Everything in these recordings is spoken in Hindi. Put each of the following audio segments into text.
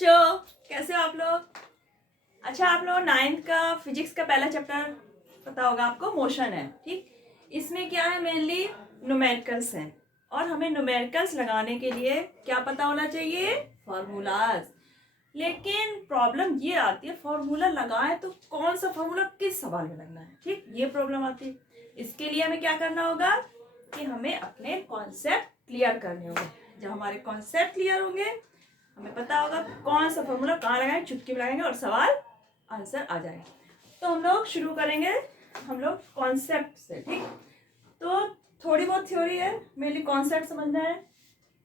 बच्चों, कैसे हो आप लोग? अच्छा, आप लोग 9th का फिजिक्स का पहला चैप्टर पता होगा आपको, मोशन है। ठीक, इसमें क्या है, मेनली न्यूमेरिकल्स हैं और हमें न्यूमेरिकल्स लगाने के लिए क्या पता होना चाहिए, फॉर्मूलाज। लेकिन प्रॉब्लम ये आती है, फॉर्मूला लगाए तो कौन सा फॉर्मूला किस सवाल में लगना है। ठीक, ये प्रॉब्लम आती है। इसके लिए हमें क्या करना होगा कि हमें अपने कॉन्सेप्ट क्लियर करने होंगे। जब हमारे कॉन्सेप्ट क्लियर होंगे, हमें पता होगा कौन सा फॉर्मूला कहाँ लगाएं, चुटकी में लगाएंगे और सवाल आंसर आ जाएगा। तो हम लोग शुरू करेंगे हम लोग कॉन्सेप्ट से। ठीक, तो थोड़ी बहुत थ्योरी है, मेनली कॉन्सेप्ट समझना है,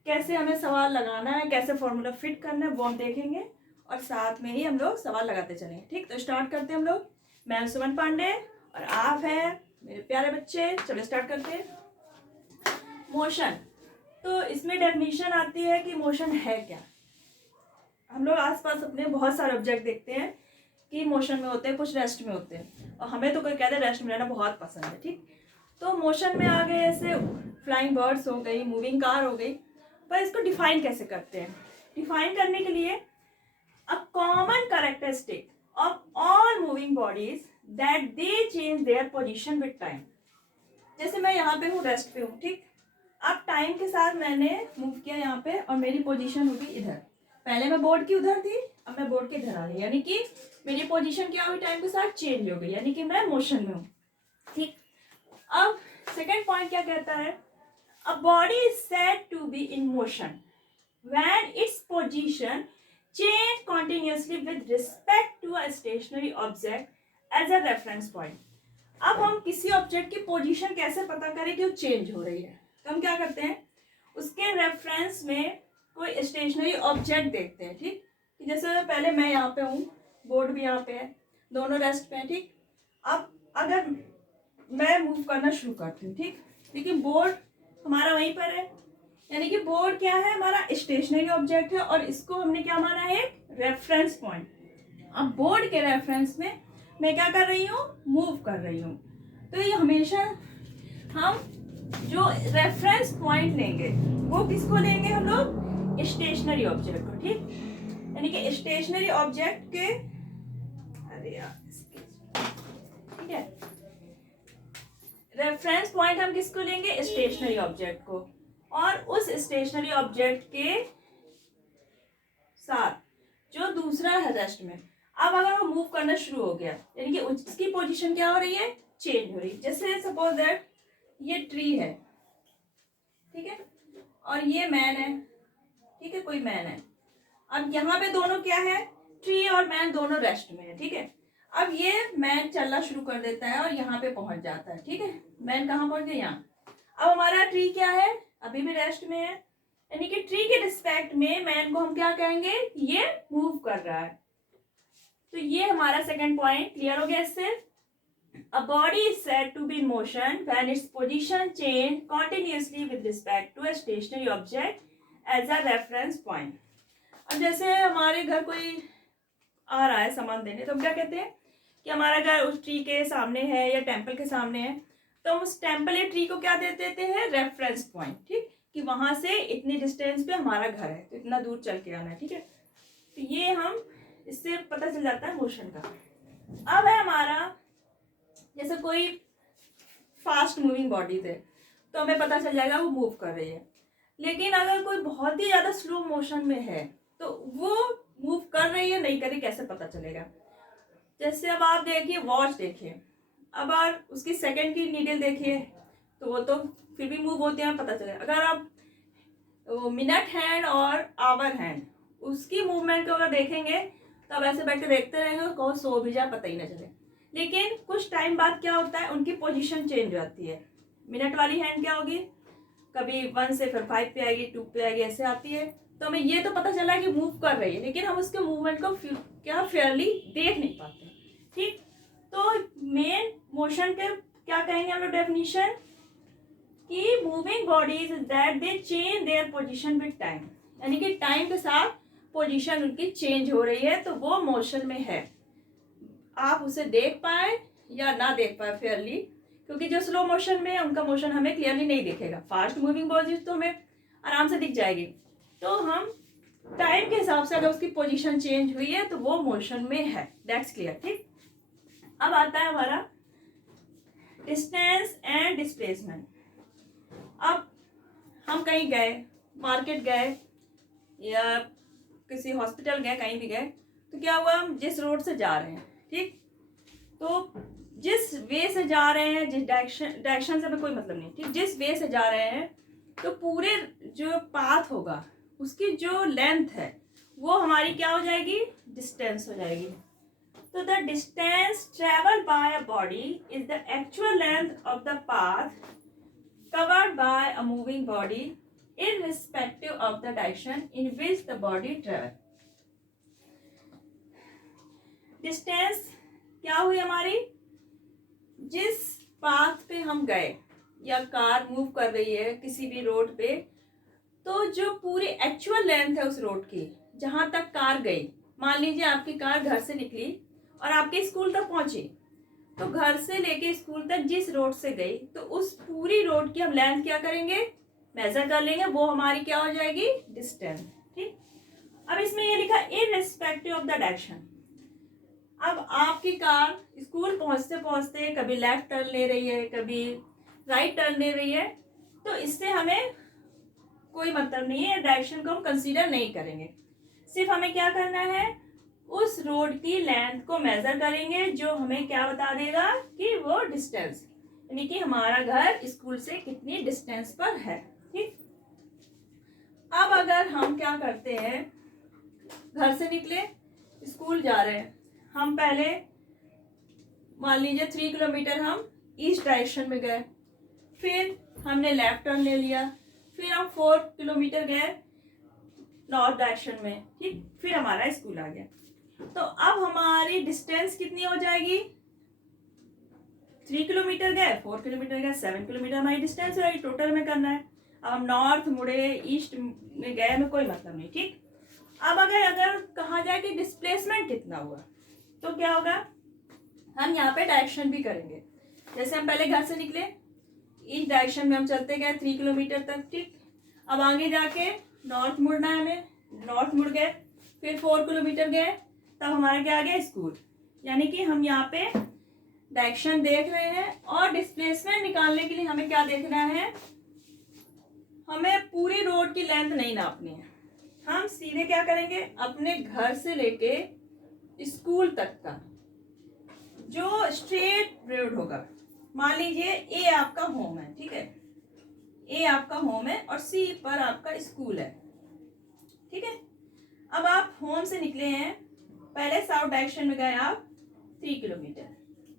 कैसे हमें सवाल लगाना है, कैसे फॉर्मूला फिट करना है वो हम देखेंगे और साथ में ही हम लोग सवाल लगाते चलेंगे। ठीक, तो स्टार्ट करते हैं हम लोग। मैं सुमन पांडे और आप हैं मेरे प्यारे बच्चे। चलो स्टार्ट करते हैं। मोशन, तो इसमें डेफिनेशन आती है कि मोशन है क्या। हम लोग आसपास अपने बहुत सारे ऑब्जेक्ट देखते हैं कि मोशन में होते हैं, कुछ रेस्ट में होते हैं, और हमें तो कोई कहते हैं रेस्ट में रहना बहुत पसंद है। ठीक, तो मोशन में आ गए ऐसे फ्लाइंग बर्ड्स हो गई, मूविंग कार हो गई। पर इसको डिफाइन कैसे करते हैं? डिफाइन करने के लिए a common characteristic of all moving bodies that they change their position with time. जैसे मैं यहाँ पे हूँ, रेस्ट पे हूँ। ठीक, अब टाइम के साथ मैंने मूव किया यहाँ पे और मेरी पोजीशन होगी इधर। पहले मैं बोर्ड की उधर थी, अब मैं बोर्ड के इधर आ गई, यानी कि मेरी पोजीशन क्या हुई, टाइम के साथ चेंज हो गई, यानी कि मैं मोशन में हूँ। ठीक, अब सेकेंड पॉइंट क्या कहता है, a body is said to be in motion when its position change continuously with respect to a stationary object as a reference point. अब हम किसी ऑब्जेक्ट की पोजीशन कैसे पता करें कि वो चेंज हो रही है, तो हम क्या करते हैं, उसके रेफरेंस में कोई स्टेशनरी ऑब्जेक्ट देखते हैं। ठीक, कि जैसे पहले मैं यहाँ पे हूँ, बोर्ड भी यहाँ पे है, दोनों रेस्ट पे हैं। ठीक, अब अगर मैं मूव करना शुरू करती हूँ, ठीक, लेकिन बोर्ड हमारा वहीं पर है, यानी कि बोर्ड क्या है, हमारा स्टेशनरी ऑब्जेक्ट है और इसको हमने क्या माना है, एक रेफरेंस पॉइंट। अब बोर्ड के रेफरेंस में मैं क्या कर रही हूँ, मूव कर रही हूँ। तो ये हमेशा हम जो रेफरेंस पॉइंट लेंगे वो किसको लेंगे, हम लोग स्टेशनरी ऑब्जेक्ट को। ठीक, यानी कि स्टेशनरी ऑब्जेक्ट के, अरे यार, ठीक है, रेफरेंस पॉइंट हम किसको लेंगे, स्टेशनरी ऑब्जेक्ट को, और उस स्टेशनरी ऑब्जेक्ट के साथ जो दूसरा है रेस्ट में। अब अगर वो मूव करना शुरू हो गया, यानी कि उसकी पोजीशन क्या हो रही है, चेंज हो रही है। जैसे सपोज दैट ये ट्री है, ठीक है, और ये मैन है, ठीक है, कोई मैन है। अब यहाँ पे दोनों क्या है, ट्री और मैन दोनों रेस्ट में है। ठीक है, अब ये मैन चलना शुरू कर देता है और यहाँ पे पहुंच जाता है। ठीक है, मैन कहाँ पहुंच गया, यहाँ। अब हमारा ट्री क्या है, अभी भी रेस्ट में है, यानी कि ट्री के रिस्पेक्ट में मैन को हम क्या कहेंगे, ये मूव कर रहा है। तो ये हमारा सेकंड पॉइंट क्लियर हो गया इससे। A body is said to be in motion when its position change continuously with respect to a stationary object as a reference point. अब जैसे हमारे घर कोई आ रहा है सामान देने, तो हम क्या कहते हैं कि हमारा घर उस ट्री के सामने है या टेम्पल के सामने है, तो हम उस टेम्पल या ट्री को क्या दे देते हैं, रेफरेंस पॉइंट। ठीक, कि वहां से इतनी डिस्टेंस पे हमारा घर है, तो इतना दूर चल के आना है। ठीक है, तो ये हम इससे पता चल जाता है मोशन का। अब है हमारा, जैसे कोई फास्ट मूविंग बॉडी थे तो हमें पता चल जाएगा वो मूव कर रही है। लेकिन अगर कोई बहुत ही ज़्यादा स्लो मोशन में है तो वो मूव कर रही है नहीं कर रही कैसे पता चलेगा। जैसे अब आप देखिए, वॉच देखिए, अब आप उसकी सेकंड की नीडल देखिए तो वो तो फिर भी मूव होते हैं, पता चलेगा। अगर आप मिनट हैंड और आवर हैंड उसकी मूवमेंट को अगर देखेंगे तो अब ऐसे बैठ के देखते रहेंगे, कौन सो भी जाए पता ही ना चले। लेकिन कुछ टाइम बाद क्या होता है, उनकी पोजीशन चेंज हो जाती है। मिनट वाली हैंड क्या होगी, कभी 1 से फिर 5 पे आएगी, 2 पे आएगी, ऐसे आती है। तो हमें ये तो पता चला है कि मूव कर रही है, लेकिन हम उसके मूवमेंट को क्या फेयरली देख नहीं पाते। ठीक, तो मेन मोशन के क्या कहेंगे हम लोग डेफिनेशन, कि moving bodies that they change their position with time, यानी कि टाइम के साथ पोजीशन उनकी चेंज हो रही है, तो वो मोशन में है। आप उसे देख पाए या ना देख पाए फेयरली, क्योंकि जो स्लो मोशन में है उनका मोशन हमें क्लियरली नहीं दिखेगा। फास्ट मूविंग बॉडीज तो हमें आराम से दिख जाएगी। तो हम टाइम के हिसाब से अगर उसकी पोजीशन चेंज हुई है तो वो मोशन में है। दैट्स क्लियर, ठीक। अब आता है हमारा डिस्टेंस एंड डिस्प्लेसमेंट। अब हम कहीं गए, मार्केट गए या किसी हॉस्पिटल गए, कहीं भी गए, तो क्या हुआ, हम जिस रोड से जा रहे हैं, ठीक, तो जिस वे से जा रहे हैं, जिस डायरेक्शन से हमें कोई मतलब नहीं, ठीक, जिस वे से जा रहे हैं, तो पूरे जो पाथ होगा उसकी जो लेंथ है वो हमारी क्या हो जाएगी, डिस्टेंस हो जाएगी। तो the distance travelled by a body is the actual length of the path covered by a moving body irrespective of the direction in which the body travel। Distance क्या हुई हमारी, जिस पाथ पे हम गए या कार मूव कर रही है किसी भी रोड पे, तो जो पूरी एक्चुअल लेंथ है उस रोड की जहां तक कार गई, मान लीजिए आपकी कार घर से निकली और आपके स्कूल तक पहुंची, तो घर से लेके स्कूल तक जिस रोड से गई, तो उस पूरी रोड की हम लेंथ क्या करेंगे, मेजर कर लेंगे, वो हमारी क्या हो जाएगी, डिस्टेंस, ठीक। अब इसमें ये लिखा इररिस्पेक्टिव ऑफ द डायरेक्शन। अब आपकी कार स्कूल पहुंचते पहुंचते कभी लेफ्ट टर्न ले रही है, कभी राइट टर्न ले रही है, तो इससे हमें कोई मतलब नहीं है, डायरेक्शन को हम कंसीडर नहीं करेंगे। सिर्फ हमें क्या करना है, उस रोड की लेंथ को मेजर करेंगे, जो हमें क्या बता देगा कि वो डिस्टेंस, यानी कि हमारा घर स्कूल से कितनी डिस्टेंस पर है, ठीक। अब अगर हम क्या करते हैं, घर से निकले, स्कूल जा रहे हैं, हम पहले मान लीजिए 3 किलोमीटर हम ईस्ट डायरेक्शन में गए, फिर हमने लेफ्ट टर्न ले लिया, फिर हम 4 किलोमीटर गए नॉर्थ डायरेक्शन में, ठीक, फिर हमारा स्कूल आ गया। तो अब हमारी डिस्टेंस कितनी हो जाएगी, 3 किलोमीटर गए, 4 किलोमीटर गए, 7 किलोमीटर हमारी डिस्टेंस है, टोटल में करना है। अब हम नॉर्थ मुड़े, ईस्ट में गए, हमें कोई मतलब नहीं, ठीक। अब अगर कहा जाए कि डिस्प्लेसमेंट कितना हुआ, तो क्या होगा, हम यहाँ पे डायरेक्शन भी करेंगे। जैसे हम पहले घर से निकले, ईस्ट डायरेक्शन में हम चलते गए 3 किलोमीटर तक, ठीक। अब आगे जाके नॉर्थ मुड़ना है हमें, नॉर्थ मुड़ गए, फिर 4 किलोमीटर गए, तब हमारा क्या आ गया, स्कूल। यानी कि हम यहाँ पे डायरेक्शन देख रहे हैं, और डिस्प्लेसमेंट निकालने के लिए हमें क्या देखना है, हमें पूरी रोड की लेंथ नहीं नापनी है, हम सीधे क्या करेंगे, अपने घर से लेके स्कूल तक का जो स्ट्रेट रोड होगा, मान लीजिए ए आपका होम है, ठीक है, ए आपका होम है और सी पर आपका स्कूल है, ठीक है। अब आप होम से निकले हैं, पहले साउथ डायरेक्शन में गए आप 3 किलोमीटर,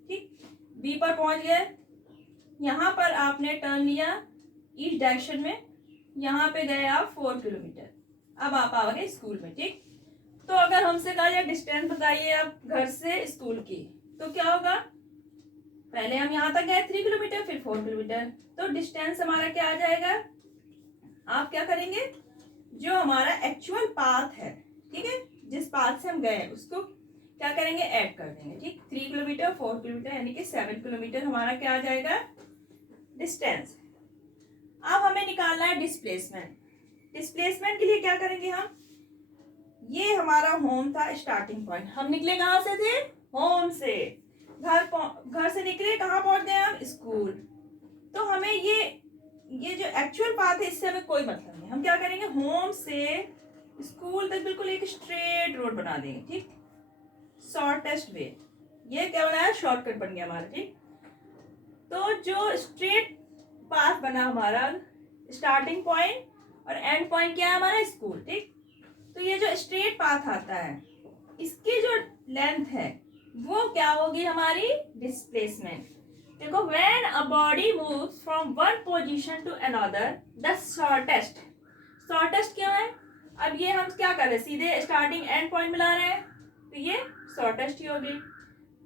ठीक, बी पर पहुंच गए, यहाँ पर आपने टर्न लिया ईस्ट डायरेक्शन में, यहाँ पे गए आप 4 किलोमीटर, अब आप आ गए स्कूल में, ठीक। तो अगर हमसे कहा जाए डिस्टेंस बताइए आप घर से स्कूल की, तो क्या होगा, पहले हम यहाँ तक गए 3 किलोमीटर, फिर 4 किलोमीटर, तो डिस्टेंस हमारा क्या आ जाएगा, आप क्या करेंगे, जो हमारा एक्चुअल पाथ है, ठीक है, जिस पाथ से हम गए उसको क्या करेंगे, ऐड कर देंगे, ठीक। 3 किलोमीटर 4 किलोमीटर यानी कि 7 किलोमीटर हमारा क्या आ जाएगा, डिस्टेंस। अब हमें निकालना है डिस्प्लेसमेंट। डिस्प्लेसमेंट के लिए क्या करेंगे हम, ये हमारा होम था, स्टार्टिंग पॉइंट, हम निकले कहाँ से थे, होम से, घर से निकले, कहाँ पहुंच गए हम, स्कूल। तो हमें ये जो एक्चुअल पाथ है इससे हमें कोई मतलब नहीं, हम क्या करेंगे, होम से स्कूल तक बिल्कुल एक स्ट्रेट रोड बना देंगे, ठीक, शॉर्टेस्ट वे, ये क्या बनाया, शॉर्टकट बन गया हमारा, ठीक। तो जो स्ट्रेट पाथ बना हमारा, स्टार्टिंग पॉइंट और एंड पॉइंट क्या है हमारा, स्कूल, ठीक। तो ये जो स्ट्रेट पाथ आता है, इसकी जो लेंथ है वो क्या होगी हमारी, डिस्प्लेसमेंट। देखो, when a body moves from one position to another, the shortest क्या है, अब ये हम क्या कर रहे हैं, सीधे स्टार्टिंग एंड पॉइंट मिला रहे हैं, तो ये शॉर्टेस्ट ही होगी।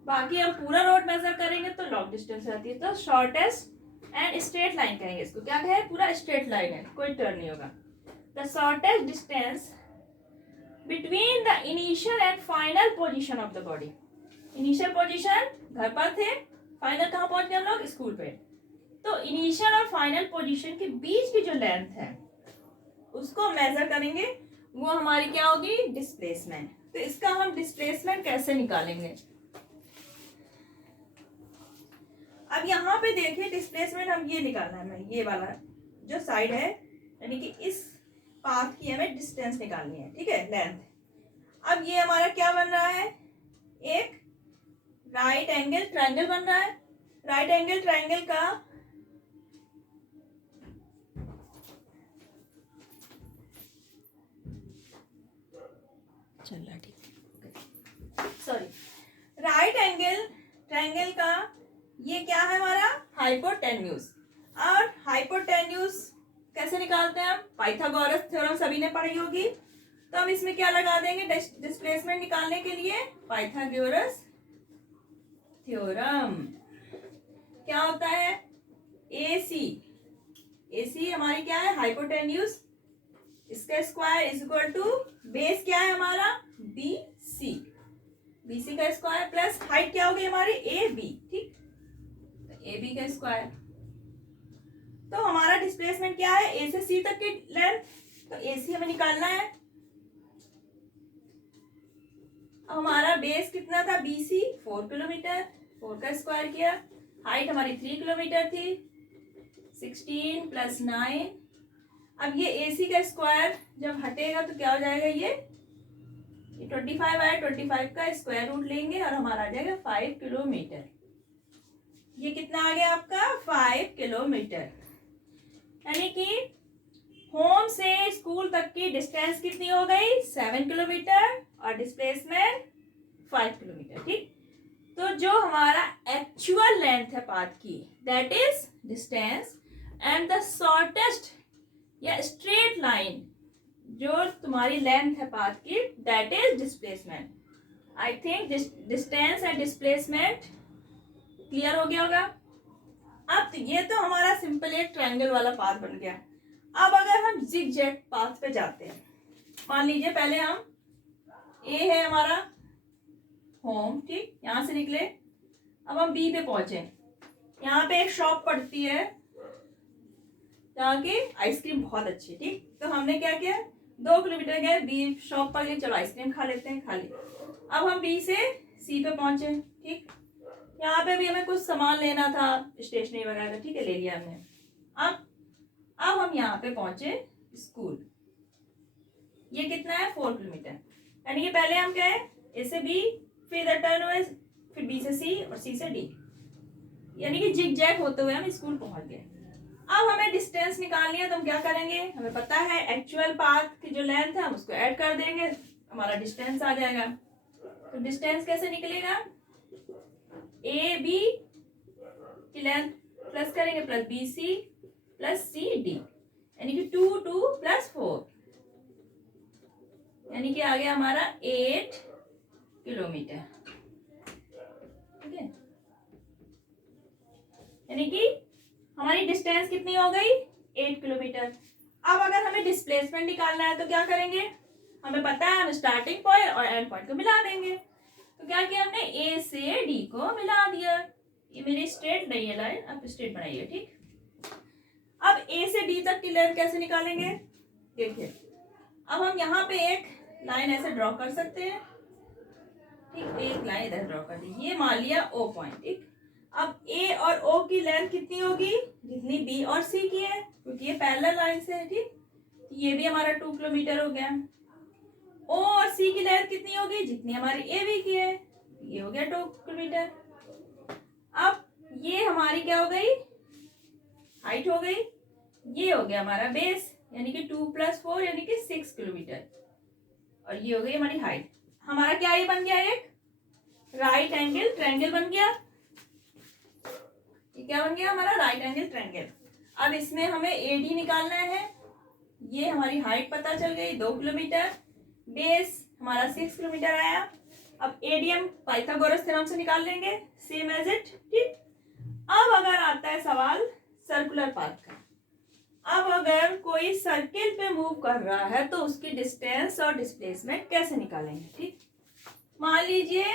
बाकी हम पूरा रोड मेजर करेंगे तो लॉन्ग डिस्टेंस रहती है, तो शॉर्टेस्ट एंड स्ट्रेट लाइन कहेंगे इसको, क्या कहे, पूरा स्ट्रेट लाइन है, कोई टर्न नहीं होगा। The shortest distance between the initial and final position of the body. Initial position घर पर थे, फाइनल कहाँ पहुंच गए हम लोग, स्कूल पे। तो इनिशियल और फाइनल पोजीशन के बीच की जो लेंथ है उसको मेजर करेंगे, वो हमारी क्या होगी, डिस्प्लेसमेंट। तो इसका हम डिस्प्लेसमेंट कैसे निकालेंगे। अब यहाँ पे देखिए डिस्प्लेसमेंट हम ये निकालना है, हमें ये वाला जो साइड है, यानी कि इस पाथ की हमें डिस्टेंस निकालनी है, ठीक है, लेंथ। अब ये हमारा क्या बन रहा है, एक राइट एंगल ट्रायंगल बन रहा है। राइट एंगल ट्रायंगल का चल रहा, ठीक, सॉरी, राइट एंगल ट्रायंगल का ये क्या है हमारा, हाइपोटेन्यूज। और हाइपोटेन्यूज कैसे निकालते हैं हम, पाइथागोरस थ्योरम सभी ने पढ़ी होगी। तो हम इसमें क्या लगा देंगे, डिस्प्लेसमेंट निकालने के लिए पाइथागोरस थ्योरम। क्या होता है, AC, AC हमारी क्या है, हाइपोटेन्यूज, इसका square is equal to base क्या है हमारा, BC, BC का स्क्वायर प्लस हाइट क्या होगी हमारी, AB, ठीक, तो AB का स्क्वायर। तो हमारा डिस्प्लेसमेंट क्या है, A से C तक की लेंथ, तो AC हमें निकालना है। हमारा बेस कितना था, BC 4 किलोमीटर, 4 का स्क्वायर किया, हाइट हमारी 3 किलोमीटर थी, 16 प्लस 9। अब ये AC का स्क्वायर जब हटेगा तो क्या हो जाएगा, ये 25 आया, 25 का स्क्वायर रूट लेंगे और हमारा आ जाएगा 5 किलोमीटर। ये कितना आ गया आपका, 5 किलोमीटर। यानी कि होम से स्कूल तक की डिस्टेंस कितनी हो गई, 7 किलोमीटर और डिस्प्लेसमेंट 5 किलोमीटर, ठीक। तो जो हमारा एक्चुअल लेंथ है पाथ की, that is distance, and the shortest या स्ट्रेट लाइन जो तुम्हारी लेंथ है पाथ की, that is displacement. I think distance and displacement clear हो गया होगा। अब ये तो हमारा सिंपल एक ट्रायंगल वाला पाथ बन गया। अब अगर हम जिगजैग पाथ पे जाते हैं, मान लीजिए पहले हम, ए है हमारा होम, ठीक, यहां से निकले, अब हम B पे पहुंचे, यहाँ पे एक शॉप पड़ती है जहाँ की आइसक्रीम बहुत अच्छी, ठीक। तो हमने क्या किया, 2 किलोमीटर गए, B शॉप पर गए, चलो आइसक्रीम खा लेते हैं, खा ली। अब हम B से C पे पहुंचे, ठीक, यहाँ पे भी हमें कुछ सामान लेना था, स्टेशनरी वगैरह, ठीक है, ले लिया हमने। अब हम यहाँ पे पहुंचे स्कूल, ये कितना है, 4 किलोमीटर। यानी कि पहले हम क्या है, A से B, फिर इधर टर्न हुए, फिर B से C और C से D, यानी कि जिगजैग होते हुए हम स्कूल पहुंच गए। अब हमें डिस्टेंस निकालनी है, तो हम क्या करेंगे, हमें पता है एक्चुअल पाथ की जो लेंथ है हम उसको ऐड कर देंगे, हमारा डिस्टेंस आ जाएगा। तो डिस्टेंस कैसे निकलेगा, AB की लेंथ प्लस करेंगे प्लस BC प्लस CD, यानी कि 2 2 प्लस 4, यानी कि आ गया हमारा 8 किलोमीटर, ठीक है। यानी कि हमारी डिस्टेंस कितनी हो गई, 8 किलोमीटर। अब अगर हमें डिस्प्लेसमेंट निकालना है तो क्या करेंगे, हमें पता है हम स्टार्टिंग पॉइंट और एंड पॉइंट को मिला देंगे। तो क्या किया हमने, A से D को मिला दिया। ये मेरी स्ट्रेट नहीं है लाइन, अब स्ट्रेट बनाइए, ठीक। अब A से D तक की लेंथ कैसे निकालेंगे, देखिए, अब हम यहाँ पे एक लाइन ऐसे ड्रॉ कर सकते हैं, ठीक, एक लाइन इधर ड्रॉ कर दी, ये मान लिया O पॉइंट, ठीक। अब A और O की लेंथ कितनी होगी, जितनी B और C की है, क्योंकि ये पैरेलल लाइन से है, ठीक। ये भी हमारा 2 किलोमीटर हो गया। O और C की लेंथ कितनी होगी, जितनी हमारी AB की है, ये हो गया 2 किलोमीटर। अब ये हमारी क्या हो गई, हाइट हो गई, ये हो गया हमारा बेस, यानी कि 2 प्लस 4 यानी कि 6 किलोमीटर, और ये हो गई हमारी हाइट। हमारा क्या ये बन गया, एक राइट एंगल ट्रायंगल बन गया। ये क्या बन गया हमारा, राइट एंगल ट्रायंगल। अब इसमें हमें AD निकालना है। ये हमारी हाइट पता चल गई 2 किलोमीटर, बेस हमारा 6 किलोमीटर आया। अब AD पाइथागोरस थ्योरम से निकाल लेंगे, सेम एज इट, ठीक। अब अगर आता है सवाल सर्कुलर पाथ का, अब अगर कोई सर्किल पे मूव कर रहा है तो उसकी डिस्टेंस और डिस्प्लेसमेंट कैसे निकालेंगे, ठीक। मान लीजिए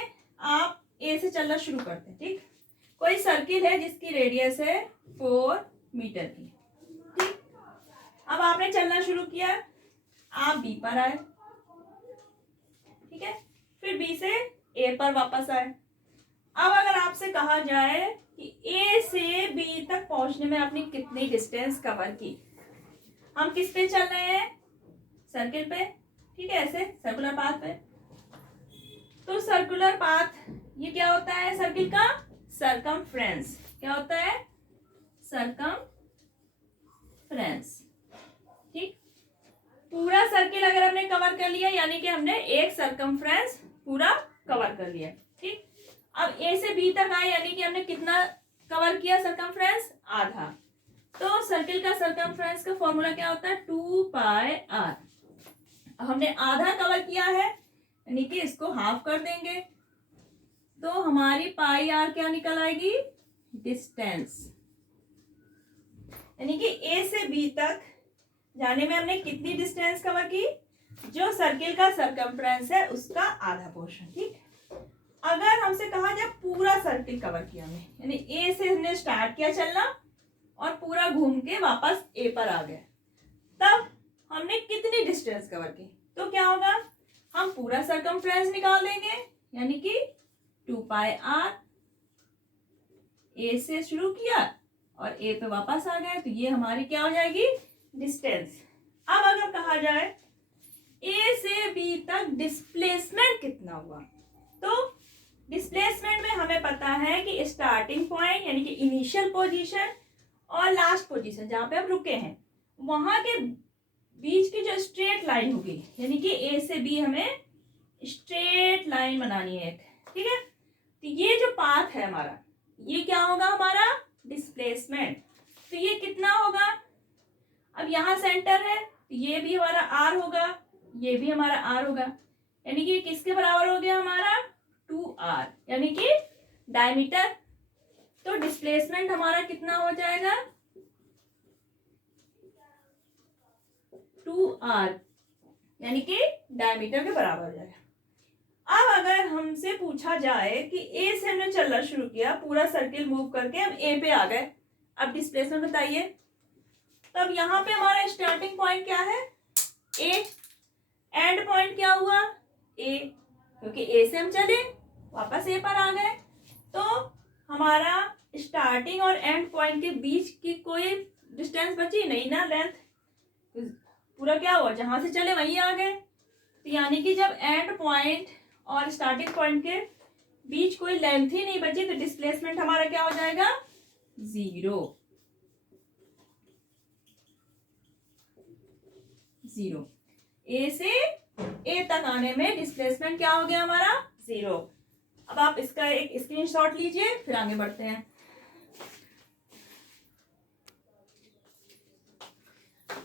आप A से चलना शुरू करते हैं, ठीक। कोई सर्किल है जिसकी रेडियस है 4 मीटर की, ठीक। अब आपने चलना शुरू किया, आप बी पर आए, ठीक है, फिर बी से ए पर वापस आए। अब अगर आपसे कहा जाए कि ए से बी तक पहुंचने में आपने कितनी डिस्टेंस कवर की, हम किस पे चल रहे हैं, सर्किल पे, ठीक है, ऐसे सर्कुलर पाथ पे। तो सर्कुलर पाथ ये क्या होता है, सर्किल का सरकमफ्रेंस, क्या होता है, सरकमफ्रेंस, ठीक। पूरा सर्किल अगर हमने कवर कर लिया यानी कि हमने एक सरकमफ्रेंस पूरा कवर कर लिया, ठीक। अब ए से बी तक आए यानी कि हमने कितना कवर किया, सरकमफ्रेंस आधा। तो सर्किल का सरकमफ्रेंस का फॉर्मूला क्या होता है, 2πr। हमने आधा कवर किया है यानी कि इसको हाफ कर देंगे तो हमारी पाई आर क्या निकल आएगी, डिस्टेंस। यानी कि ए से बी तक जाने में हमने कितनी डिस्टेंस कवर की, जो सर्किल का सरकमफ्रेंस है उसका आधा पोर्शन, ठीक। अगर हमसे कहा जाए पूरा सर्किल कवर किया हमने, यानी ए से हमने स्टार्ट किया चलना और पूरा घूम के वापस ए पर आ गए, तब हमने कितनी डिस्टेंस कवर की, तो क्या होगा, हम पूरा सरकमफ्रेंस निकाल देंगे यानी कि 2πr। ए से शुरू किया और ए पे वापस आ गए तो ये हमारी क्या हो जाएगी, डिस्टेंस। अब अगर कहा जाए ए से बी तक डिस्प्लेसमेंट कितना हुआ, तो डिस्प्लेसमेंट में हमें पता है कि स्टार्टिंग पॉइंट यानी कि इनिशियल पोजीशन और लास्ट पोजीशन जहां पे हम रुके हैं वहां के बीच की जो स्ट्रेट लाइन होगी, यानी कि ए से बी हमें स्ट्रेट लाइन बनानी है, ठीक है। तो ये जो पाथ है हमारा, ये क्या होगा, हमारा डिस्प्लेसमेंट। तो ये कितना होगा, अब यहाँ सेंटर है तो ये भी हमारा आर होगा, ये भी हमारा आर होगा, यानी कि किसके बराबर हो गया हमारा, 2r, यानी कि डायमीटर। तो डिस्प्लेसमेंट हमारा कितना हो जाएगा, 2r, यानी कि डायमीटर के बराबर हो जाएगा। अब अगर हमसे पूछा जाए कि ए से हमने चलना शुरू किया, पूरा सर्किल मूव करके हम ए पे आ गए, अब डिस्प्लेसमेंट बताइए। तब यहाँ पे हमारा स्टार्टिंग पॉइंट क्या है, ए, एंड पॉइंट क्या हुआ, ए, क्योंकि ए से हम चले वापस ए पर आ गए, तो हमारा स्टार्टिंग और एंड पॉइंट के बीच की कोई डिस्टेंस बची नहीं ना, लेंथ, पूरा क्या हुआ, जहां से चले वहीं आ गए। तो यानी कि जब एंड पॉइंट और स्टार्टिंग पॉइंट के बीच कोई लेंथ ही नहीं बची तो डिस्प्लेसमेंट हमारा क्या हो जाएगा, 0। ए से ए तक आने में डिस्प्लेसमेंट क्या हो गया हमारा, 0। अब आप इसका एक स्क्रीनशॉट लीजिए फिर आगे बढ़ते हैं।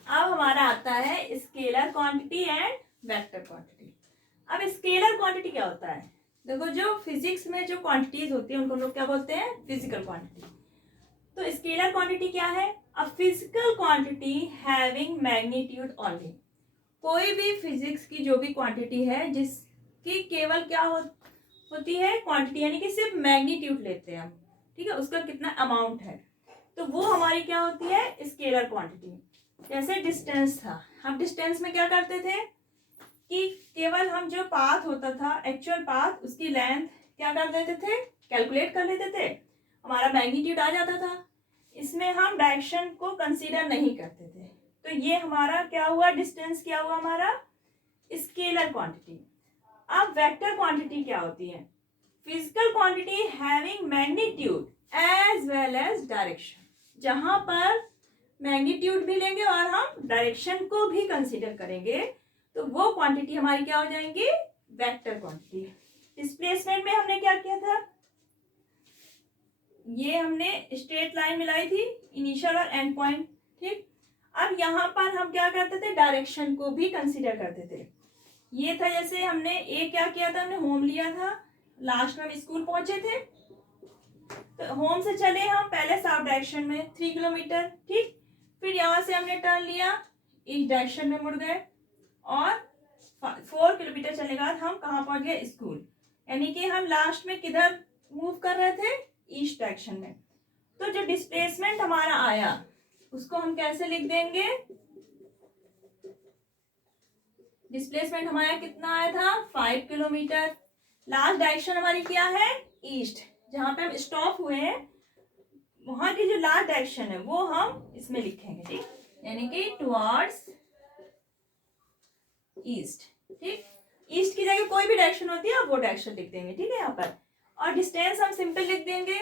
अब हमारा आता है scalar quantity and vector quantity. अब स्केलर क्वांटिटी क्या होता है, देखो जो फिजिक्स में जो क्वांटिटीज होती है उनको हम लोग क्या बोलते हैं, फिजिकल क्वांटिटी। तो स्केलर क्वांटिटी क्या है, a physical quantity having magnitude only. कोई भी फिजिक्स की जो भी क्वांटिटी है जिसकी केवल क्या होती है, क्वांटिटी, यानी कि सिर्फ मैग्नीट्यूड लेते हैं हम, ठीक है, उसका कितना अमाउंट है, तो वो हमारी क्या होती है, स्केलर क्वांटिटी। जैसे डिस्टेंस था, हम डिस्टेंस में क्या करते थे कि केवल हम जो पाथ होता था, एक्चुअल पाथ, उसकी लेंथ क्या कर देते थे, कैलकुलेट कर लेते थे, हमारा मैग्नीट्यूड आ जाता था। इसमें हम डायरेक्शन को कंसीडर नहीं करते थे, तो ये हमारा क्या हुआ, डिस्टेंस क्या हुआ हमारा, स्केलर क्वांटिटी। अब वेक्टर क्वांटिटी क्या होती है, physical quantity having magnitude as well as direction, जहां पर मैग्नीट्यूड भी लेंगे और हम डायरेक्शन को भी कंसीडर करेंगे तो वो क्वांटिटी हमारी क्या हो जाएंगी, वेक्टर क्वांटिटी। डिस्प्लेसमेंट में हमने क्या किया था, ये हमने स्ट्रेट लाइन मिलाई थी, इनिशियल और एंड पॉइंट, ठीक। अब यहाँ पर हम क्या करते थे, डायरेक्शन को भी कंसीडर करते थे। ये था जैसे हमने क्या किया था, हमने होम लिया था, लास्ट में हम स्कूल पहुंचे थे, तो होम से चले हम पहले साउथ डायरेक्शन में 3 किलोमीटर, ठीक। फिर यहाँ से हमने टर्न लिया, इस डायरेक्शन में मुड़ गए और 4 किलोमीटर चलने के बाद हम कहाँ पहुंच गए, स्कूल। यानी कि हम लास्ट में किधर मूव कर रहे थे, ईस्ट डायरेक्शन में। तो जो डिस्प्लेसमेंट हमारा आया उसको हम कैसे लिख देंगे, डिस्प्लेसमेंट हमारा कितना आया था 5 किलोमीटर। लास्ट डायरेक्शन हमारी क्या है ईस्ट, जहां पे हम स्टॉप हुए हैं वहां की जो लास्ट डायरेक्शन है वो हम इसमें लिखेंगे, ठीक, यानी कि टुवर्ड्स ईस्ट। ठीक, ईस्ट की जगह कोई भी डायरेक्शन होती है आप वो डायरेक्शन लिख देंगे, ठीक है यहाँ पर। और डिस्टेंस हम सिंपल लिख देंगे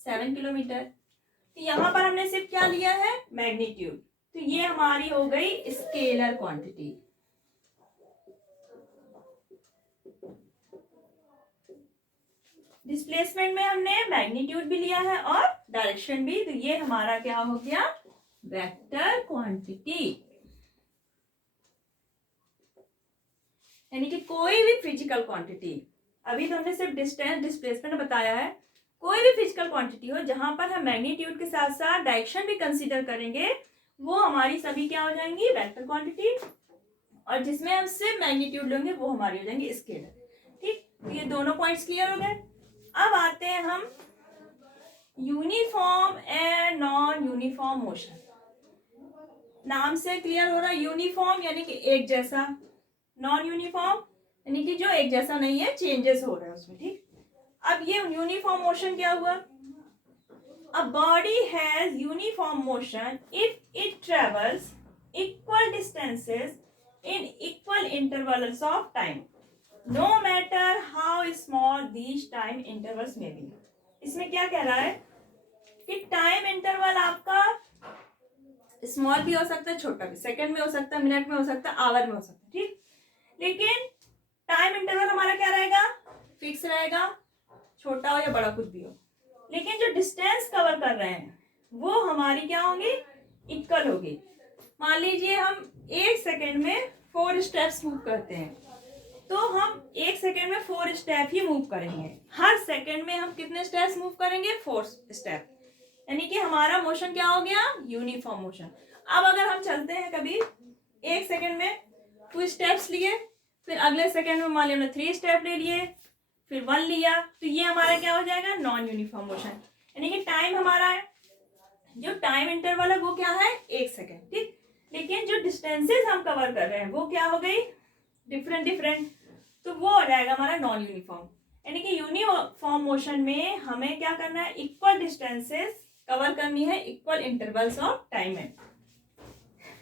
7 किलोमीटर। तो यहाँ पर हमने सिर्फ क्या लिया है मैग्नीट्यूड, तो ये हमारी हो गई स्केलर क्वांटिटी। डिस्प्लेसमेंट में हमने मैग्नीट्यूड भी लिया है और डायरेक्शन भी, तो ये हमारा क्या हो गया वेक्टर क्वांटिटी। यानी कि कोई भी फिजिकल क्वांटिटी, अभी तो हमने सिर्फ डिस्टेंस डिस्प्लेसमेंट बताया है, कोई भी फिजिकल क्वांटिटी हो जहां पर हम मैग्नीट्यूड के साथ साथ डायरेक्शन भी कंसीडर करेंगे वो हमारी सभी क्या हो जाएंगी वेक्टर क्वांटिटी, और जिसमें हम सिर्फ मैग्नीट्यूड लेंगे वो हमारी हो जाएंगी स्केलर। ठीक, तो ये दोनों पॉइंट्स क्लियर हो गए। अब आते हैं हम uniform and non uniform motion. नाम से क्लियर हो रहा है, यूनिफॉर्म यानी कि एक जैसा, नॉन यूनिफॉर्म यानी कि जो एक जैसा नहीं है, चेंजेस हो रहे हैं उसमें। ठीक, अब ये यूनिफॉर्म मोशन क्या हुआ, a body has uniform motion if it travels equal distances in equal intervals of time no matter how small these time intervals may be. इसमें क्या कह रहा है कि टाइम इंटरवल आपका स्मॉल भी हो सकता है, छोटा भी, सेकंड में हो सकता है, मिनट में हो सकता है, आवर में हो सकता है। ठीक, लेकिन टाइम इंटरवल हमारा क्या रहेगा फिक्स रहेगा, छोटा हो या बड़ा कुछ भी हो। लेकिन जो डिस्टेंस कवर कर रहे हैं वो हमारी क्या होंगी इक्वल होगी। मान लीजिए हम 1 सेकेंड में 4 स्टेप्स मूव करते हैं, तो हम 1 सेकेंड में 4 स्टेप ही मूव करेंगे। हर सेकेंड में हम कितने स्टेप्स मूव करेंगे 4 स्टेप, यानी कि हमारा मोशन क्या हो गया यूनिफॉर्म मोशन। अब अगर हम चलते हैं कभी 1 सेकेंड में 2 स्टेप्स लिए, फिर अगले सेकेंड में मान लिया हमने 3 स्टेप ले लिए, फिर 1 लिया, तो ये हमारा क्या हो जाएगा नॉन यूनिफॉर्म मोशन। यानी कि टाइम हमारा है, जो टाइम इंटरवल है वो क्या है 1 सेकेंड। ठीक, लेकिन जो डिस्टेंसेस हम कवर कर रहे हैं वो क्या हो गई डिफरेंट डिफरेंट, तो वो हो जाएगा हमारा नॉन यूनिफॉर्म। यानी कि यूनिफॉर्म मोशन में हमें क्या करना है इक्वल डिस्टेंसेस कवर करनी है इक्वल इंटरवल्स ऑफ टाइम में।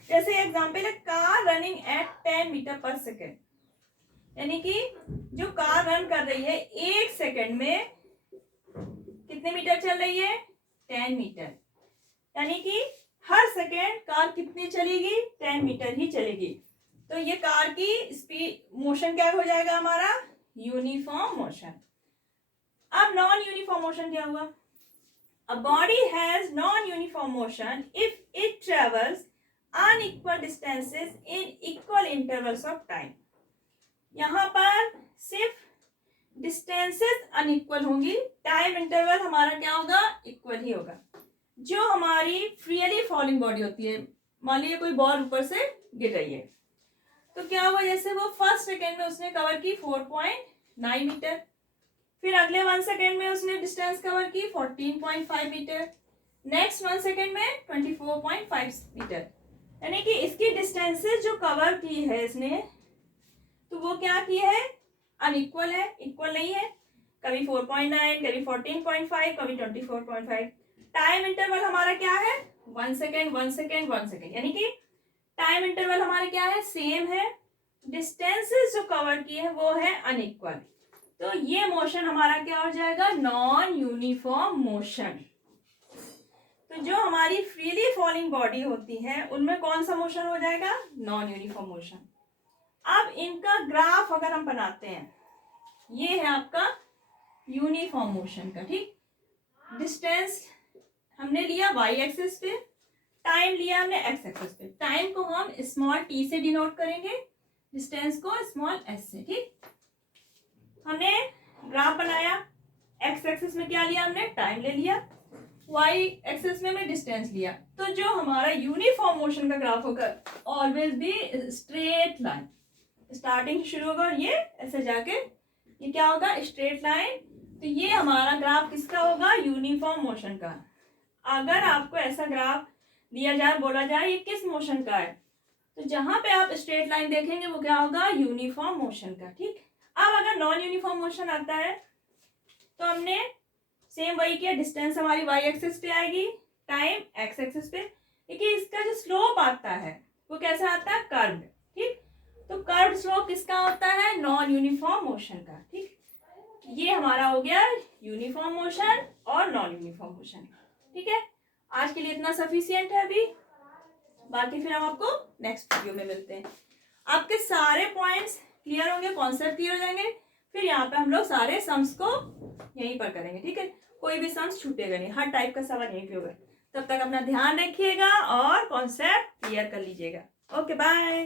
जैसे एग्जांपल है कार रनिंग एट 10 मीटर पर सेकेंड, यानी कि जो कार रन कर रही है 1 सेकेंड में कितने मीटर चल रही है 10 मीटर, यानी कि हर सेकेंड कार कितनी चलेगी 10 मीटर ही चलेगी। तो ये कार की स्पीड मोशन क्या हो जाएगा हमारा यूनिफॉर्म मोशन। अब नॉन यूनिफॉर्म मोशन क्या हुआ, a body has non uniform motion if it travels unequal distances in equal intervals of time. यहाँ पर सिर्फ डिस्टेंसेस अनइक्वल होंगी, टाइम इंटरवल हमारा क्या होगा इक्वल ही होगा। जो हमारी फ्रीली फॉलिंग बॉडी होती है, मान लीजिए कोई बॉल ऊपर से गिर रही है, तो क्या हुआ जैसे वो फर्स्ट सेकेंड में उसने कवर की 4.9 मीटर, फिर अगले 1 सेकेंड में उसने डिस्टेंस कवर की 14.5 मीटर, नेक्स्ट 1 सेकेंड में 24.5 मीटर। यानी कि इसकी डिस्टेंसेस जो कवर की है इसने, तो वो क्या की है अनइक्वल है, इक्वल नहीं है, कभी 4.9, कभी 14.5, कभी 24.5। टाइम इंटरवल हमारा क्या है 1 सेकेंड 1 सेकेंड 1 सेकेंड, यानी कि टाइम इंटरवल हमारा क्या है सेम है, डिस्टेंसेस जो कवर की है वो है अनइक्वल। तो ये मोशन हमारा क्या हो जाएगा नॉन यूनिफॉर्म मोशन। तो जो हमारी फ्रीली फॉलिंग बॉडी होती है उनमें कौन सा मोशन हो जाएगा नॉन यूनिफॉर्म मोशन। अब इनका ग्राफ अगर हम बनाते हैं, ये है आपका यूनिफॉर्म मोशन का। ठीक, डिस्टेंस हमने लिया y एक्सिस पे, टाइम लिया हमने x एक्सिस पे। टाइम को हम स्मॉल t से डिनोट करेंगे, डिस्टेंस को स्मॉल s से। ठीक, हमने ग्राफ बनाया, x एक्सिस में क्या लिया हमने टाइम ले लिया, y एक्सिस में हमने डिस्टेंस लिया। तो जो हमारा यूनिफॉर्म मोशन का ग्राफ होगा ऑलवेज भी स्ट्रेट लाइन, स्टार्टिंग शुरू होगा और ये ऐसे जाके ये क्या होगा स्ट्रेट लाइन। तो ये हमारा ग्राफ किसका होगा यूनिफॉर्म मोशन का। अगर आपको ऐसा ग्राफ दिया जाए बोला जाए ये किस मोशन का है, तो जहां पे आप स्ट्रेट लाइन देखेंगे वो क्या होगा, यूनिफॉर्म मोशन का। ठीक, अब अगर नॉन यूनिफॉर्म मोशन आता है तो हमने सेम वही किया, डिस्टेंस हमारी वाई एक्सिस पे आएगी, टाइम एक्स एक्सिस पे। देखिए इसका जो स्लोप आता है वो कैसा आता है, कर्व। ठीक, तो कर्व स्लोप किसका होता है, नॉन यूनिफॉर्म मोशन का। ठीक, ये हमारा हो गया यूनिफॉर्म मोशन और नॉन यूनिफॉर्म मोशन। ठीक है, आज के लिए इतना सफिशियंट है अभी, बाकी फिर हम आपको नेक्स्ट वीडियो में मिलते हैं। आपके सारे पॉइंट्स क्लियर होंगे, कॉन्सेप्ट क्लियर हो जाएंगे, फिर यहाँ पे हम लोग सारे सम्स को यहीं पर करेंगे। ठीक है, कोई भी सम्स छूटेगा नहीं, हर टाइप का सवाल यहीं पे होगा। तब तक अपना ध्यान रखिएगा और कॉन्सेप्ट क्लियर कर लीजिएगा। Okay bye.